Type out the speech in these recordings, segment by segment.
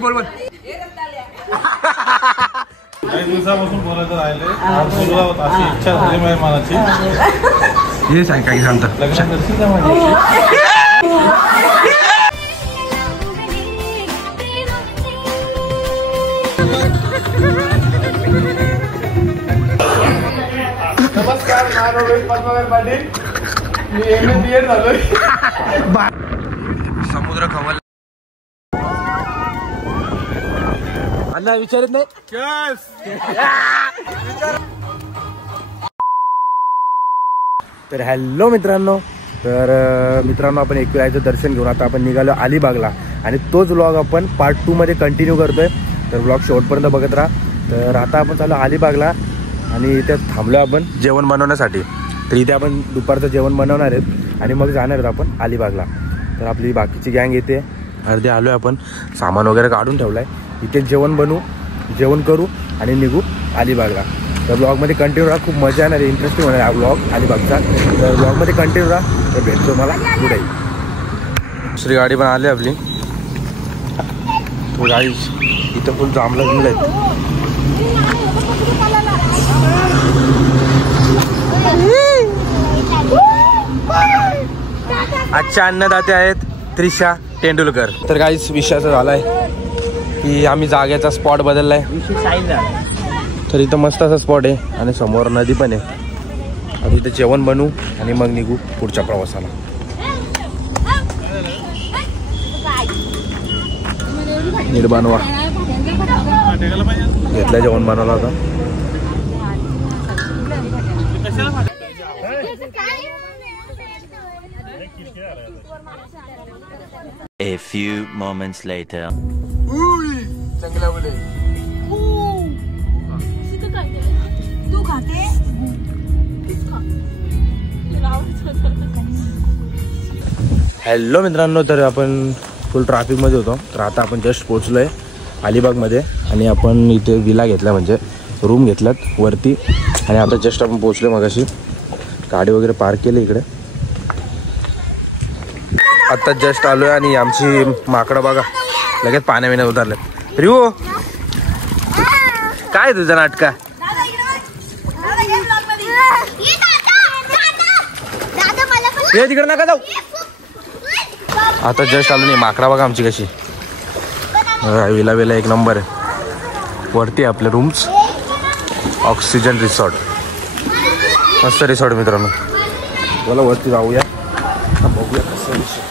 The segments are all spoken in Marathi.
बोल बोल. काही दिवसापासून बोलायचं राहिले. अशी इच्छा झाली माझ्या मनाची. हे सांग काही सांगता लग्न करशील का माझी? नमस्कार, नाव रोहित पद्माकर पाटील. मी MA झालोय. समुद्र खवल अण्णा विचारत नाही. तर हॅलो मित्रांनो, आपण एकविरायचं दर्शन घेऊन आता आपण निघालो अलिबागला आणि तोच व्लॉग आपण पार्ट 2 मध्ये कंटिन्यू करतोय. तर व्लॉग शेवटपर्यंत बघत राहा. तर आता आपण चालू अलिबागला आणि इथे थांबलो आपण जेवण बनवण्यासाठी. तर इथे आपण दुपारचं जेवण बनवणार आहेत आणि मग जाणार आहेत आपण अलिबागला. तर आपली बाकीची गँग येते. अर्धे आलो आहे आपण, सामान वगैरे काढून ठेवलं आहे. इथे जेवण बनवू, जेवण करू आणि निघू अलिबागला. तर ब्लॉगमध्ये कंटिन्यू राहा, खूप मजा येणार आहे, इंटरेस्टिंग होणार आहे ब्लॉग अलिबागचा. तर ब्लॉगमध्ये कंटिन्यू राहा. तर भेटतो मला पुढे. दुसरी गाडी पण आली आपली. तो गाडी इथं फुल जामला गेलं आहे. आजच्या अन्नदाते आहेत त्रिशा तेंडुलकर. तर काहीच विषय असं झाला आहे की आम्ही जागेचा स्पॉट बदलला आहे. तर इथं मस्त असा स्पॉट आहे आणि समोर नदी पण आहे. आता इथं जेवण बनवू आणि मग निघू पुढच्या प्रवासाला. नीट बनवा घेतलं जेवण बनवलं होतं. A few moments later. चांगला बोले. तू खाते? हॅलो मित्रांनो, तर आपण फुल ट्रॅफिकमध्ये होतो. तर आता आपण जस्ट पोचलो आहे अलिबागमध्ये आणि आपण इथे विला घेतला, म्हणजे रूम घेतल्यात वरती. आणि आता जस्ट आपण पोचलो. मगाशी गाडी वगैरे पार्क केली इकडे. आता जस्ट आलो आहे आणि आमची माकडं बघा लगेच पाण्याविण्यात उतरले. रिओ काय तुझं नाटका? ये तिकडे नका जाऊ. आता जस्ट आलो नाही. माकडा बघा आमची कशी. विला विला एक नंबर आहे. वरती आपले रूम्स, ऑक्सिजन रिसॉर्ट, मस्त रिसॉर्ट मित्रांनो. बोला वरती जाऊया, बघूया कसं विषय.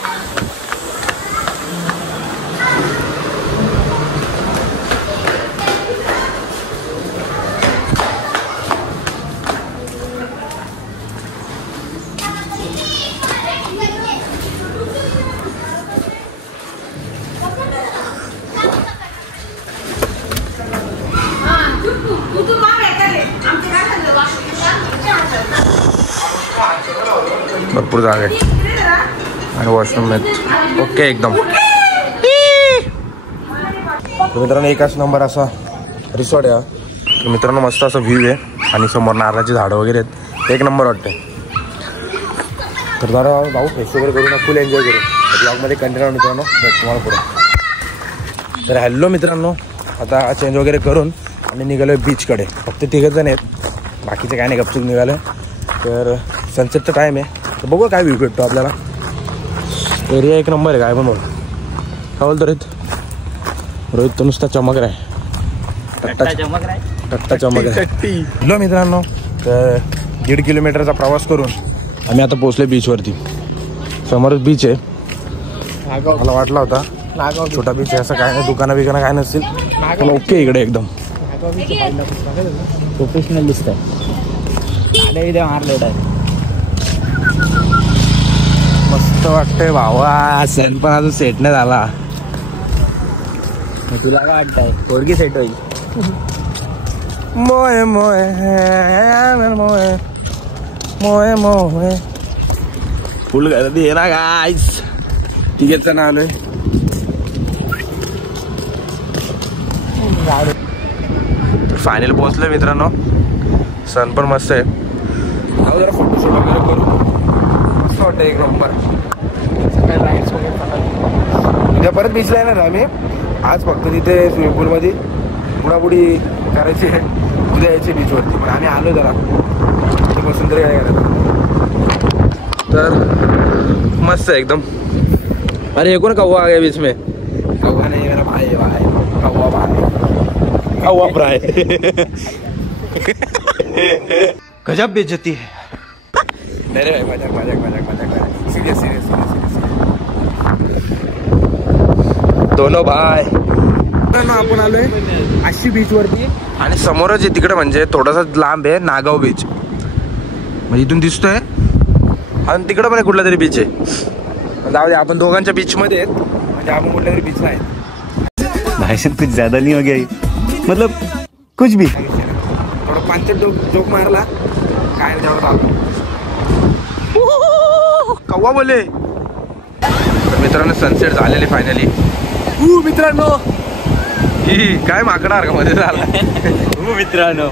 भरपूर जागा आहे आणि वॉशरूम आहेत. ओके एकदम. मित्रांनो एकच नंबर असा रिसॉर्ट आहे. तर मित्रांनो मस्त असा व्ह्यू आहे आणि समोर नारळाची झाडं वगैरे आहेत. एक नंबर वाटते. तर जरा जाऊ फ्रेश वगैरे करू ना, फुल एन्जॉय करू. ब्लॉगमध्ये कंटिन्यू मित्रांनो, तुम्हाला पुढे. तर हॅलो मित्रांनो, आता चेंज वगैरे करून आणि निघालो आहे बीचकडे. फक्त 3 जण आहेत, बाकीचे काय नाही, गपचूप निघालो आहे. तर सनसेटचा टाईम आहे. तर बघू काय व्ह्यू भेटतो आपल्याला. एरिया एक नंबर आहे. काय पण बोल, काय बोलतो रोहित? रोहित तर नुसता चमक आहे. टट्टा चमक आहे. हॅलो मित्रांनो, तर 1.5 किलोमीटरचा प्रवास करून आम्ही आता पोहोचले बीचवरती. समोरच बीच आहे. मला वाटला होता छोटा बीच आहे, असं काय नाही, दुकानं बिकानं काय नसतील. पण ओके इकडे एकदम प्रोफेशनल दिसत आहे. मस्त वाटतंय भावा. सण पण अजून सेट नाही झाला. तुला काय वाटतंय पोरगी सेट होईल? मोये मोये मोये मोये मोये फुल गर्दी आहे ना गाईस. 3 जण आलोय. फायनल पोहोचलोय मित्रांनो. सन पण मस्त आहे. जाऊ जरा फोटोशूट वगैरे करू. मस्त वाटतं एक नंबर. सकाळी राईड्स वगैरे चालतात. उद्या परत बीचला येणार आम्ही. आज फक्त तिथे स्विमिंग पूलमध्ये बुडाबुडी करायची आहे. उद्या यायची बीचवरती. पण आम्ही आलो जरा ते बसून तरी काय करायचं. तर मस्त आहे एकदम. अरे हे कोण कौवा आ गया बीच में. कौवा नाही मेरा भाई है भाई. कौवा भाई. कौवा फ्राय. गजब बेइज्जती है. अरे भाई मजाक मजाक मजाक मजाक. सीरियस सीरियस सीरियस दोनों भाई. आपण आलोय आशी बीच वरती आणि समोरच आहे तिकडे म्हणजे थोडासा लांब आहे नागाव बीच. म्हणजे इथून दिसतोय आणि तिकडे पण कुठला तरी बीच आहे. जाऊ दे आपण दोघांच्या बीच मध्ये आहेत म्हणजे आपण कुठल्या तरी बीचला आहे. भाषण कुछ ज्यादा नहीं हो गया ये? मतलब कुछ भी. थोडं पांचट जोक मारला काय कव्वा बोले. तर मित्रांनो सनसेट झालेले फायनली. मित्रांनो ही काय माकडा का मध्ये झाला. मित्रांनो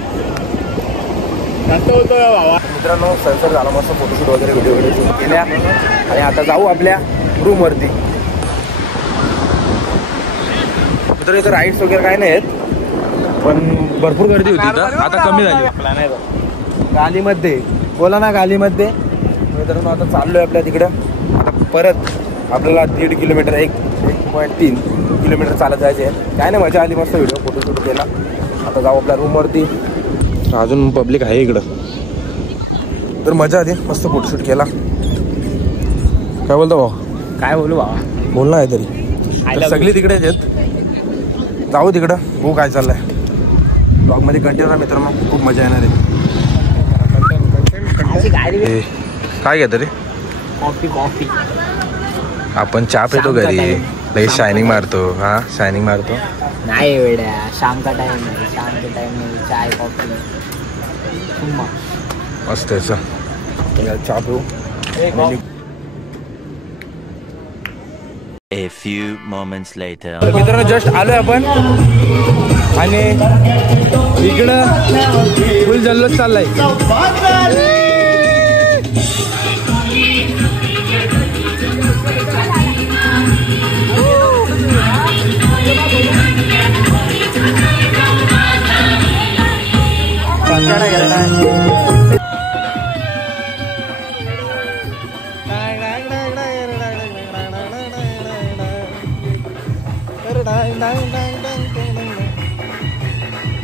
मित्रांनो सनसेट झाला मस्त. फोटोशूट वगैरे व्हिडिओ शूट केल्या आणि आता जाऊ आपल्या रूम वरती. तर इथं राईड्स वगैरे काय नाही आहेत पण भरपूर गर्दी होती इथं. आता कमी झाली गालीमध्ये. बोला ना गालीमध्ये. मित्रांनो आता चाललोय आपल्या तिकडं. आता परत आपल्याला 1.5 किलोमीटर 1.3 किलोमीटर चालत जायचे आहे. काय नाही मजा आली मस्त. व्हिडिओ फोटोशूट केला. आता जाऊ आपल्या रूमवरती. अजून पब्लिक आहे इकडं तर मजा आली मस्त. फोटोशूट केला. काय बोलतो भाऊ. काय बोलू बाबा. बोल ना काहीतरी. सगळी तिकडेच आहेत. जाऊ तिकडं बघू काय चाललंय. ब्लॉगमध्ये कंटिन्यू राहा मित्रांनो. खूप मजा येणार आहे. काय घेतं रे. Coffee coffee. आपण चहा पितो घरी लगेच शायनिंग मारतो. हा शायनिंग मारतो नाही वेड्या. शाम का टाइम है. शाम के टाइम में चाय कॉफी मस्त याचं चहा पिऊ. A few moments later. मित्रांनो जस्ट आलोय आपण आणि इकडं फुल जल्लोष चाललाय.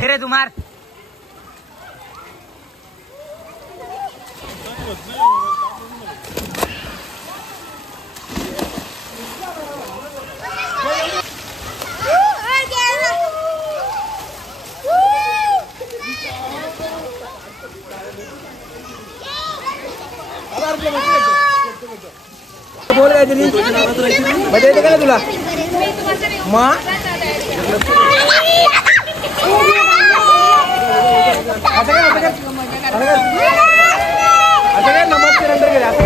अरे तुम्हार बोल काय तरी मजा येते का ना तुला. मा नमस्ते नंतर गेले असं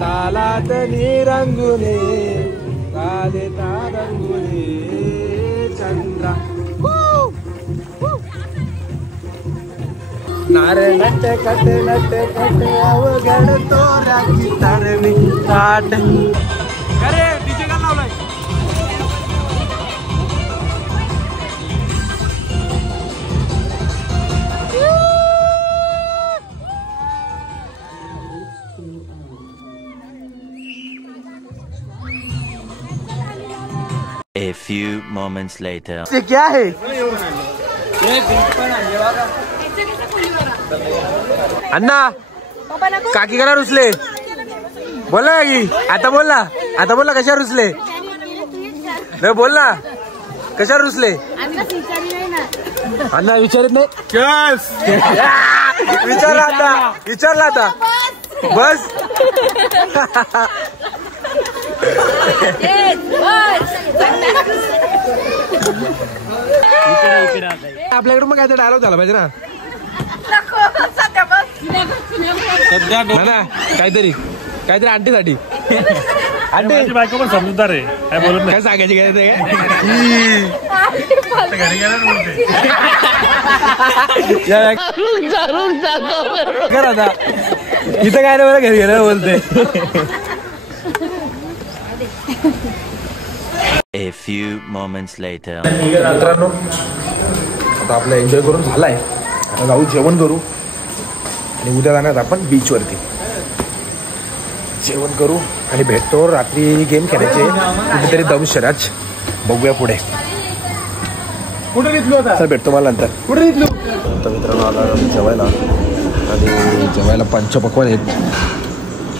तालात रंगुले ताले रंगुले चंद्रा नारे नट कट अवघड तोरा कितारणी ताट अरे डीजे का लावलाय A few moments later. ये क्या है अन्ना काकी करा रुसले बोला की आता बोलला कशा रुसले नाही बोल ना कशा रुसले अन्ना विचारत नाही विचारला आता बस आपल्याकडे मग काय डायलॉग झाला पाहिजे ना काहीतरी आंटीसाठी आंटी बायको पण समजदार आहे काय बोलत काय सांगायची काय आता इथं काय नाही मला घरी गेलं बोलते A few moments later. मित्रांनो आता आपला एन्जॉय करून झालाय आता जाऊ जेवण करू आणि उद्या जाणार आपण बीच वरती जेवण करू आणि भेटतो रात्री गेम खेळायचे कुठेतरी दमशराज बघूया पुढे कुठे घेतलो होता भेटतो मला नंतर कुठे घेतलो तर मित्रांनो आला जेवायला आणि जेवायला पंचपक्वान आहेत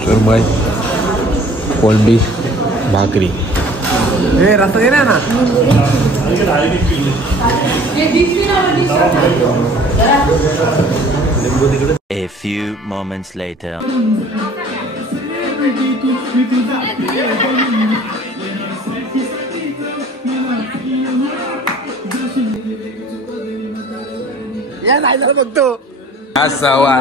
सुरमई कोळंबी भाकरी हे रस्ता दे ना A few moments later. या जायला बघतो असावा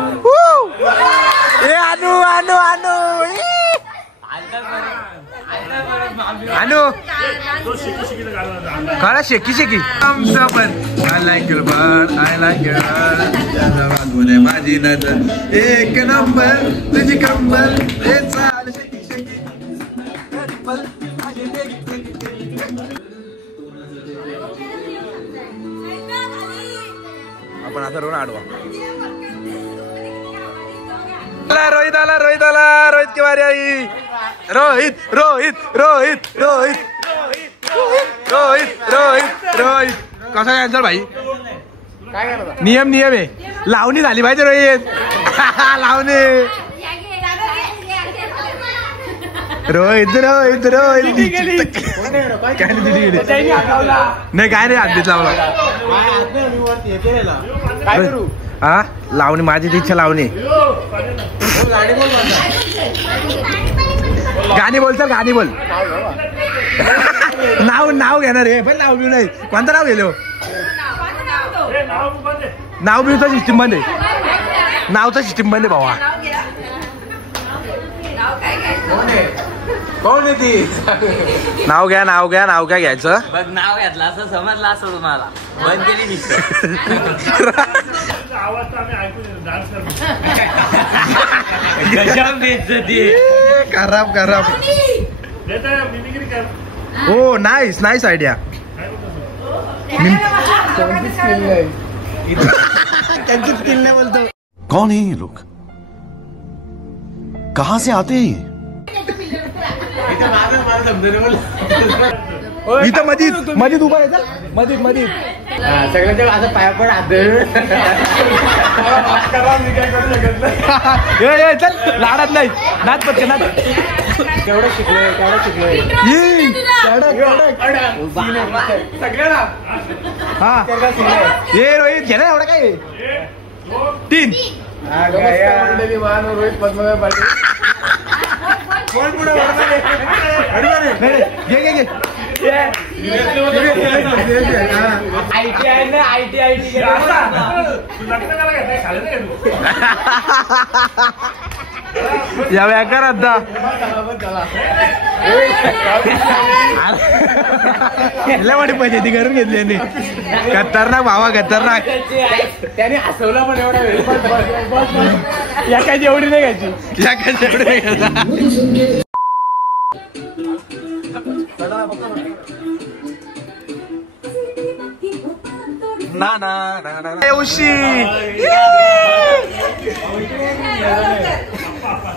अनु काळा शेकी आमचा पण आय लाईक माझी नजर एक नंबर तुझी कंबर आपण आता रोड आडवा रोहित की वारी आई रोहित कसा कॅन्सर भाई नियम आहे लावणी झाली पाहिजे रोहित लावणी रोहित नाही काय नाही हात लावला हा लावणी माझी इच्छा लावणी गाणी बोल नाव घेणार आहे पण नाव बिव नाही कोणतं नाव गेलो नाव बिवचा सिस्टीम बंद आहे नावचा सिस्टीम बंद आहे भावा कोण आहे ती नाव घ्या काय घ्यायचं बघ नाव घेतलं असं समजलं असं तुम्हाला बंद केली दिसत आवाज तर आम्ही ऐकून डान्स खराब मिमिक्री कर हो नाईस आयडिया त्यांची स्किल नाही बोलतो कौन है ये लोग कहां से आते हैं इथं मधीत उभा आहे मधीत सगळ्यांच्या असं पाया पण हात चल लाडात नाही नाच पटके नाच केवढं शिकलोय सगळ्यांना हा ये रोहित घे ना एवढं काय 3 मंडळी मान रोहित पद्मनाभ पाटील कोण पुढे घे ITI ना ITI लग्न करायला घेतलंय, या व्याकार आता मोठी पैसे ती करून घेतली यांनी. खतरनाक भावा खतरनाक. त्याने हसवला पण एवढा वेळ. या काय एवढी नाही घ्यायची. या काय एवढी नाही घ्यायचा. ना ना ना उशी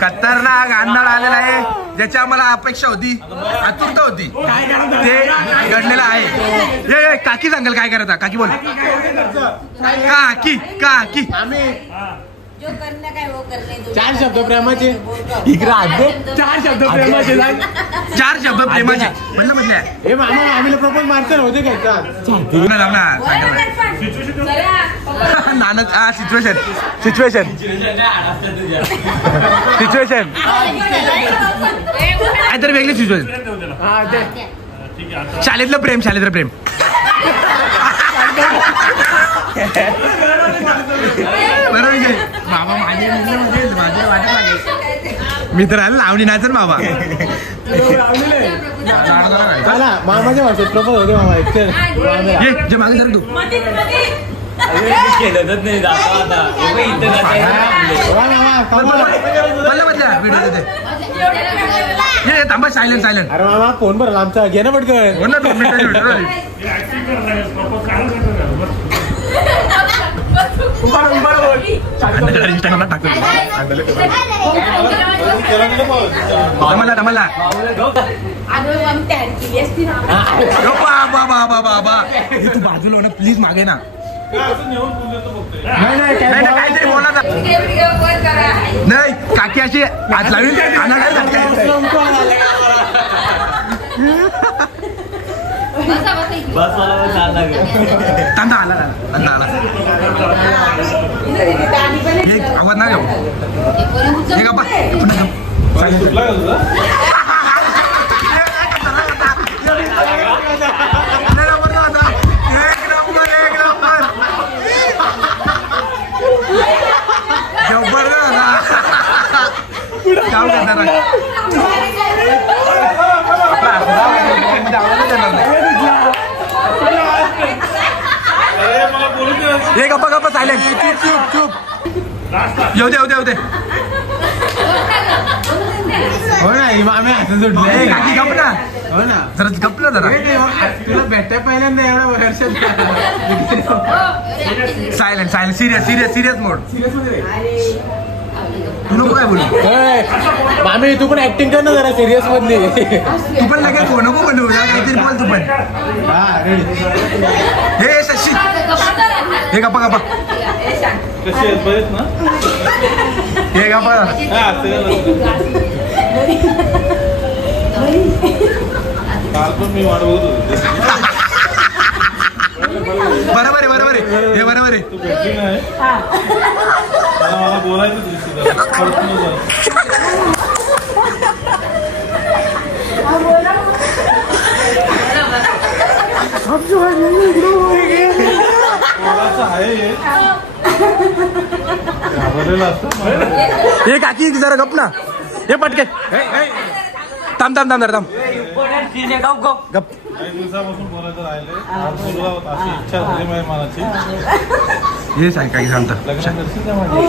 खतरनाक अंधार आलेला आहे ज्याची आम्हाला अपेक्षा होती आतुरता होती ते घडलेलं आहे. ये काकी सांगाल काय करायचं काकी बोल. काकी काकी जो करना काय वो करने दो. 4 शब्द प्रेमाचे इकडे आते. 4 शब्द प्रेमाचे. 4 शब्द प्रेमाचे म्हणलं हे मामा आम्ही प्रपोज मारते नव्हते काय नानक सिच्युएशन सिच्युएशन सिच्युएशन काहीतरी वेगळी सिच्युएशन. शाळेतलं प्रेम शाळेतलं प्रेम. बरोबर बाबा माझे मित्र आले लावणी नाचन बाबा. मामाच्या भाषेत प्रपोज होते मामा. ये जे मागे सर तू व्हिडिओ हे थांबा सायलेंट सायलेंट. अरे मामा फोन भरला आमचा घे ना पटकन. हो ना 2 मिनिटाची मला मला बाबा हे तू बाजूला ना प्लीज मागे ना. काहीतरी बोला ना. नाही काकी अशी हात लावून आला आवाज ना घेऊ. हे गप्पा हे गप्पा गप्पा सायलेंट. चूप चूप येऊ दे येऊ दे येऊ दे. हो ना आम्ही असं सुटले. काकी गप ना. हो ना जरा गपलं जरा. तुला भेटता पहिल्यांदा एवढ्या वर्षात. Silent silent serious serious serious mode. तू नको काय बोलू. मामी तू पण ऍक्टिंग कर ना जरा सिरियस मधली. तू पण लगेच हो नको बनवू काहीतरी बोल तू पण. हे शशी हे गप्पा गप्पा हे गप्पा. बरोबर आहे बरोबर आहे हे बरोबर आहे. मला बोलायचं हे काकी जरा गप ना. हे पटके थांब थांब थांब जरा थांब. गप काही दिवसापासून बोलायचं राहिले. आज बोलला अशी इच्छा झाली माझ्या मनाची. हे सांग काही सांगता लग्न करशील का माझी.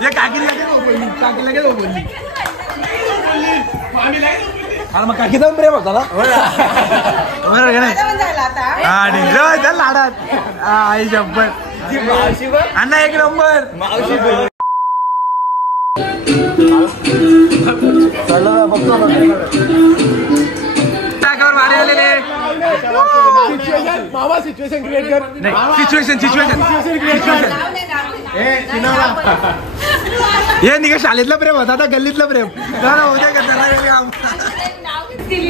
ये काकी लगेच बोलली. अरे मग काकी जाऊन प्रेम होता ना. बरोबर का नाही. हा ठीक चल लाडात आई शब्बर अण्णा एक नंबर. टाकावर मारे आलेले. मामा सिच्युएशन क्रिएट कर. सिच्युएशन सिच्युएशन सिच्युएशन हे निघा शाळेतलं प्रेम होता आता गल्लीतलं प्रेम उद्या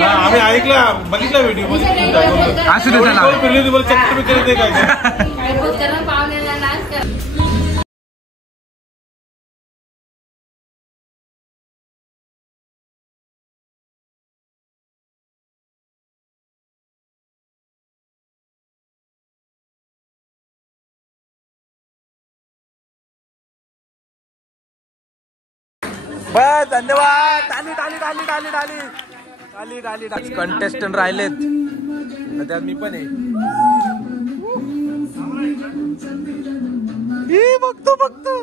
आम्ही ऐकलं बघितलं व्हिडिओ असू दे चला चक्कर केले ते काय बस धन्यवाद. टाली कंटेस्टंट राहिलेत त्यात मी पण आहे. बघतो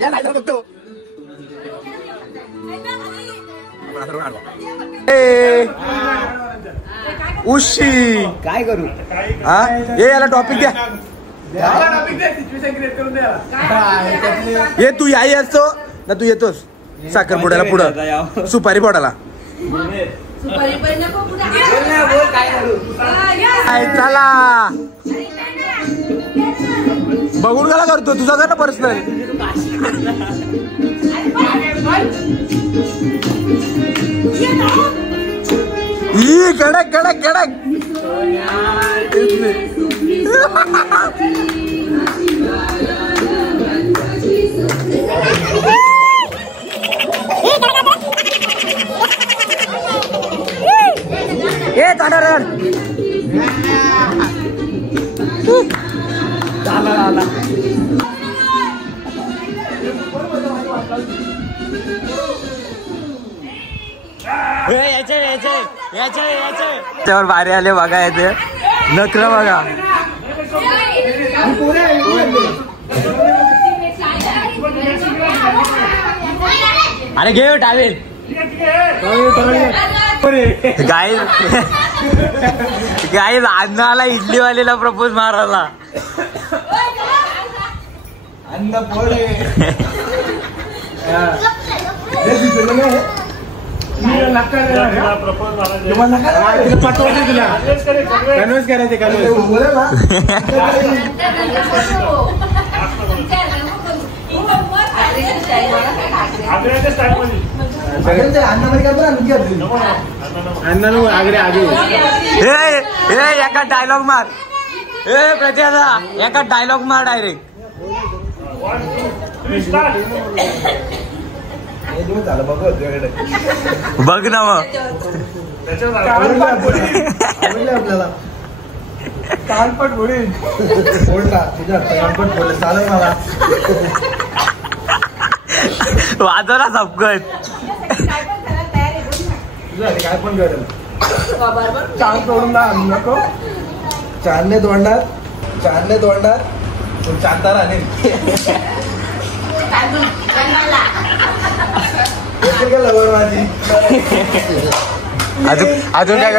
या लाईट बघतो. उशी काय करू हा ये याला टॉपिक द्या. ये तू याही असतो ना तू येतोस साखरपुड्याला पुढं सुपारी पोडाला चला बघून गेला करतो तुझा कर ना पर्सनल. कडक ये काढा त्यावर बाहेर आले बघा येते नखरं बघा. अरे घे टावेल गाईज अन्नाला इडलीवालीला प्रपोज मारायला अन्न पोळे कन्व्हिन्स करायचे एका डायलॉग मार प्रत्यादा एका डायलॉग मार डायरेक्ट. बघ ना मग आपल्याला कानपट बोलील बोलला तुझ्या कानपट बोल चालेल मला वाजव ना सबकट काय पण करेल चाल तोडून नको चालले तोंडात तू चालता राहणे लवड माझी अजून काय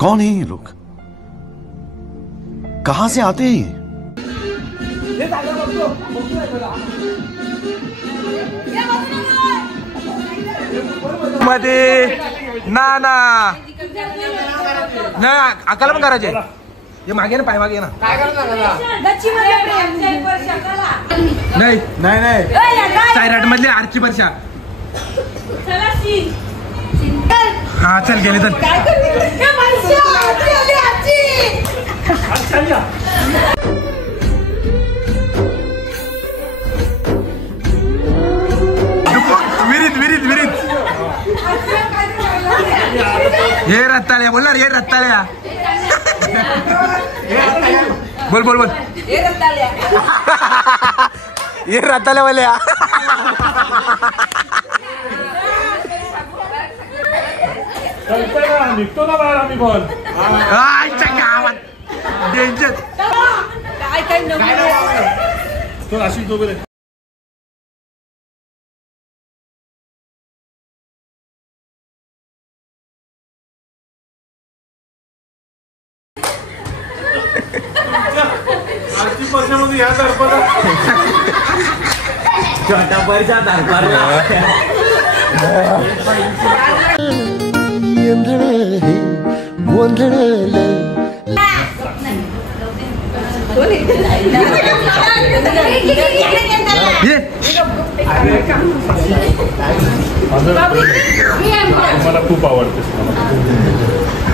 कौन है ये लोग कहां से आते हैं ये मध्ये ना अकाला पण करायचे हे मागे ना पाय मागे ना नाही सायराट मधली आरची वर्षा हा चल गेले चल विरीत हे रत्ताळ्या बोलणार हे रत्ताळ्या बोल ये रत्ताळ्या बोलया निघतो ना बाहेर आम्ही पण गावात डेंजर तो अशी दोघे वर्षामध्ये या दरबारा छोटा पैसा दरबार वो गोंधळले मला खूप आवडते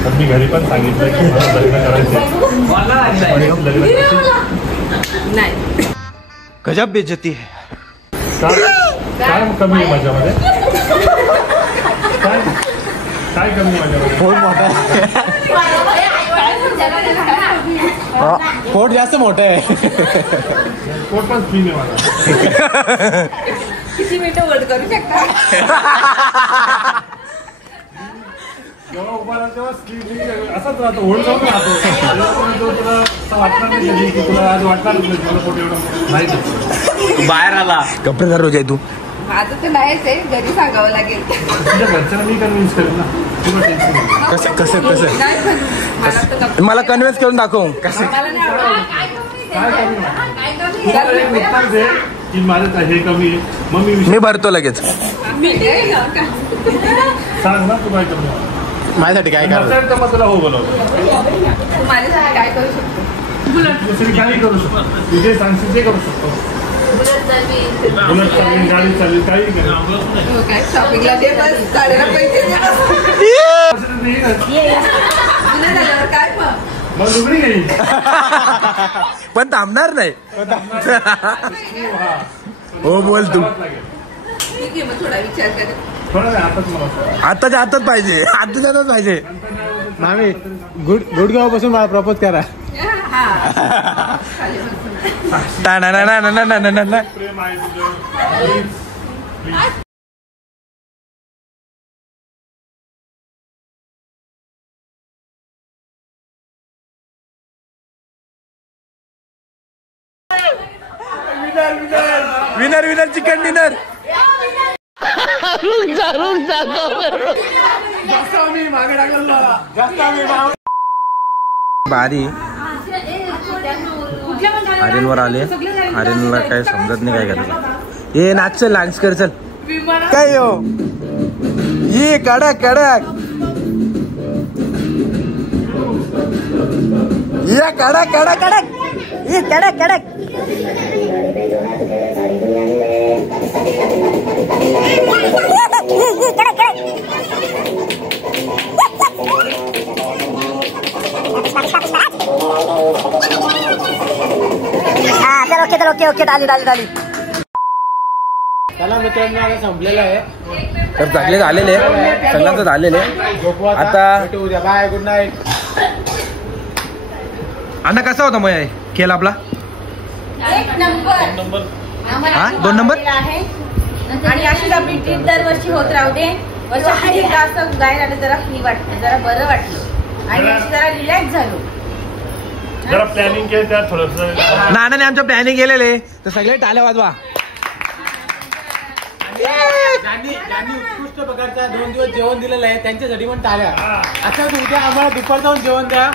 तर मी घरी पण सांगितलं की मला लग्न करायचं. गजब बेइज्जती है. काय कमी आहे माझ्यामध्ये काय कमी आहे माझ्यामध्ये पोट जास्त मोठं आहे. पोट पण स्क्रीन आहे माझा. किती मिनिटं वर करू शकता. जेव्हा उभा राहतो तेव्हा स्क्रीन असाच राहतो होल्ड जाऊन राहतो. तुला असं वाटणार नाही कधी की तुला आज वाटणारच नाही तुला फोटो एवढं नाही बाहेर आला कपडे धर रोज आहे तू. माझं तर नाहीच आहे घरी सांगावं लागेल. तुझ्या घरच्यांना मी कन्व्हिन्स करेन ना तुला टेन्शन नाही. कसं कसं कसं नाही पण मला तर नको. मला कन्व्हिन्स करून दाखव कसं. मला नाही आवडत. काय कमी आहे? काय तुला एक उत्तर दे की माझं हे कमी आहे मग मी मी भरतो लगेच. सांग ना तू काय कमी आहे. माझ्यासाठी काय नसेल तर मग तुला हो बोलवतो. तू माझ्यासाठी काय करू शकतो. दुसरी काही करू शकतो तुझे सांगशील ते करू शकतो. बुलेट चालवी. बुलेट चालवी गाडी चालवी काही करेल. काय शॉपिंगला दे बस गाडीला पैसे दे बस. पुन्हा झाल्यावर काय मग. मग लुगडी घेईल. पण थांबणार नाही. हो बोल तू. ठीक आहे मग थोडा विचार कर. थोडं नाही आताच मला आताच्या आताच पाहिजे. आताच्या आताच पाहिजे. मामी गुडगावापासून मला प्रपोज करा. हा खाली बसून. प्रेम आहे तुझं please. Winner winner chicken dinner. बारी आर्यनवर आले. आर्यनला काय समजत नाही काय करायचं. ये नाच चल डान्स कर चल. काय हो ये कडक कडक ये कडक कडक कडक ये कडक कडक. चल ओके डाली चला मित्रांनो आता संपलेलं आहे. तर चांगले झालेले सगळ्यांचं झालेले. आता उद्या बाय गुड नाईट. अण्णा कसा होता मग खेळ आपला. एक नंबर. हा 2 नंबर. आणि अशीच आपली ट्रीप दरवर्षी होत राहू दे. वर्षाखाली असं गायला आलं जरा फ्री वाटतं जरा बरं वाटलं आणि अशी जरा रिलॅक्स झालो. जरा प्लॅनिंग केलं त्यात थोडंसं नानाने आमच्या प्लॅनिंग केलेले तर सगळे टाळ्या वाजवा. ज्यांनी उत्कृष्ट प्रकारचा 2 दिवस जेवण दिलेलं आहे त्यांच्यासाठी पण टाळ्या. असंच उद्या आम्हाला दुपार जाऊन जेवण द्या.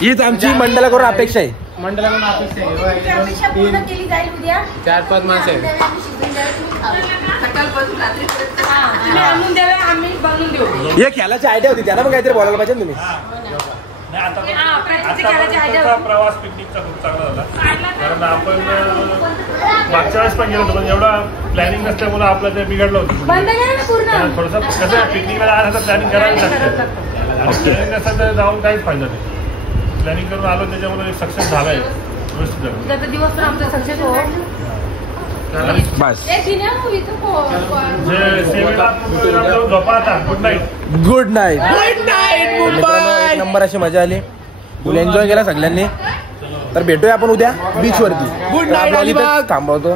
हीच आमची मंडळाकडून अपेक्षा आहे. मंडळाकडून अपेक्षा आहे. अपेक्षा पूर्ण केली जाईल उद्या. 4-5 माणसं आहेत. सकाळपासून रात्रीपर्यंत आणून द्यावे आम्ही बनवून देऊ. हे खेळाची आयडिया होती त्यांना पण काहीतरी बोलायला पाहिजे ना तुम्ही. आता प्रवास पिकनिकचा खूप चांगला झाला कारण आपण मागच्या वेळेस पण गेलो होतो पण एवढा प्लॅनिंग नसल्यामुळे आपलं ते बिघडलं होतं. थोडंसं कसं पिकनिकला जाण्याचं प्लॅनिंग करायला लागतं आणि प्लॅनिंग नसतं तर जाऊन काहीच फायदा नाही. प्लॅनिंग करून आलो त्याच्यामुळे सक्सेस झालाय व्यवस्थित झालं. दिवस तर आमचा सक्सेस हो. बस झोपा आता. Good night. Good night. मित्रांनो एक नंबर अशी मजा आली. फुल एन्जॉय केला सगळ्यांनी. तर भेटूया आपण उद्या बीच वरती. Good night. थांबवतो.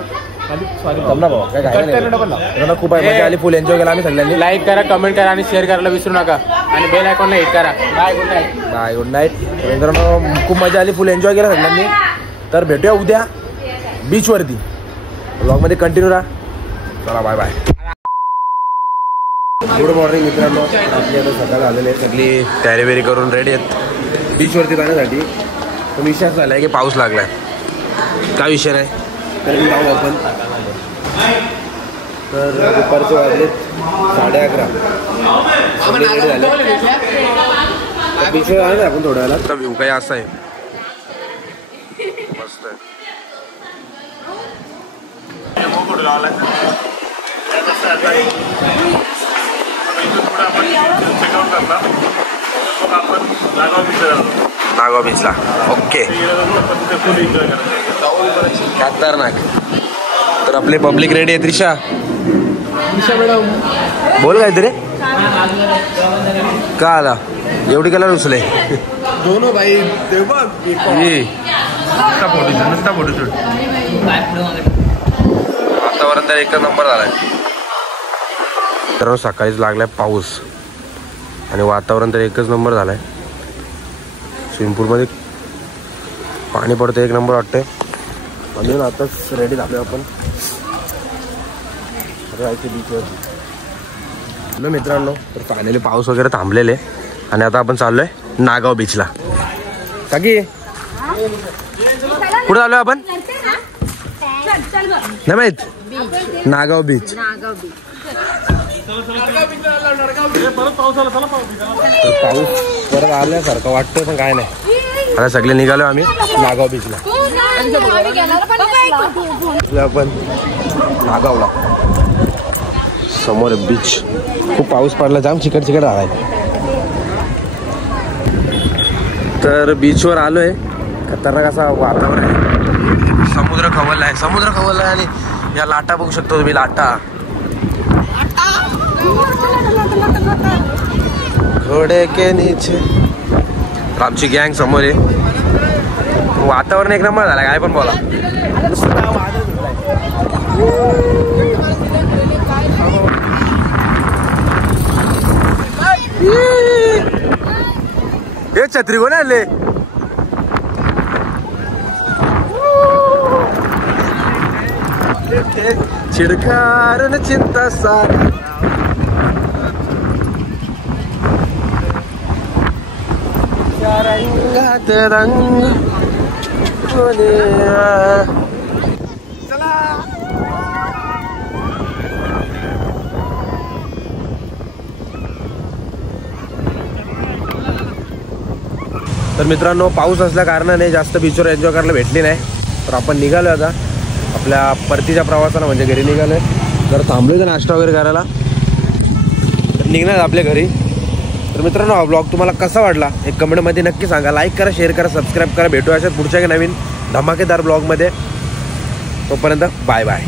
खूप मजा आली. फुल एन्जॉय केला आम्ही सगळ्यांनी. लाईक करा कमेंट करा आणि शेअर करायला विसरू नका आणि बेल आयकॉनला हिट करा. Bye good night. Bye good night. मित्रांनो खूप मजा आली. फुल एन्जॉय केला सगळ्यांनी. तर भेटूया उद्या बीच वरती. ब्लॉग मध्ये कंटिन्यू राहा. चला बाय बाय. गुड मॉर्निंग मित्रांनो. आपली आता सकाळ आलेले आहे. सगळी तयारी वेरी करून रेडी आहेत बीचवरती जाण्यासाठी. पण विषय असा झाला आहे की पाऊस लागलाय. काय विषय नाही तरी जाऊ आपण. तर दुपारचे वाजले 11:30. सगळे रेडी झाले. आपण थोड्या वेळा व्ह्यू काही असा आहे मस्त आहे. नागाव बीचला ओके खतरनाक. तर आपले पब्लिक रेडी आहे. त्रिशा बोल काहीतरी का आला एवढी कलर उचले दोन भाई नुसता फोटोशूट. वातावरण तर एक नंबर झालाय. तर सकाळीच लागलाय पाऊस आणि वातावरण तर एकच नंबर झालाय. स्विमिंग पूलमध्ये पाणी पडतं एक नंबर वाटतंय. म्हणून आताच रेडी झालो आपण जायचं बीचवरती. हॅलो मित्रांनो, तर फायनली पाऊस वगैरे थांबलेले आणि आता आपण चाललोय नागाव बीचला. काकी कुठं चाललोय आपण नाही माहित. नागाव बीच. पाऊस परत आल्यासारखं वाटतंय पण काय नाही. आता सगळे निघालो आम्ही नागाव बीचला. आपण नागावला समोर बीच. खूप पाऊस पडला जाम चिकट चिकट झालाय. तर बीचवर आलोय. खतरनाक असा वातावरण आहे. समुद्र खवलला आहे. समुद्र खवलला आहे आणि या लाटा बघू शकतो तुम्ही. लाटा घोडे के नीचे. आमची गँग समोर आहे. वातावरण एक नंबर झाला काय पण बोला. हे छत्री कोण आले. चिडकार न चिंता सारी. रंगात रंग तर मित्रांनो, पाऊस असल्या कारणाने जास्त बीचवर एन्जॉय करायला भेटली नाही. तर आपण निघालो आता आपल्या परतीच्या प्रवासाला, म्हणजे घरी निघालोय. जर थांबलोय तर नाश्ता वगैरे करायला तर निघणार आपल्या घरी. तर मित्रांनो, हा ब्लॉग तुम्हाला कसा वाटला एक कमेंटमध्ये नक्की सांगा. लाईक करा, शेअर करा, सबस्क्राईब करा. भेटूया अशाच पुढच्या नवीन धमाकेदार ब्लॉगमध्ये. तोपर्यंत बाय बाय.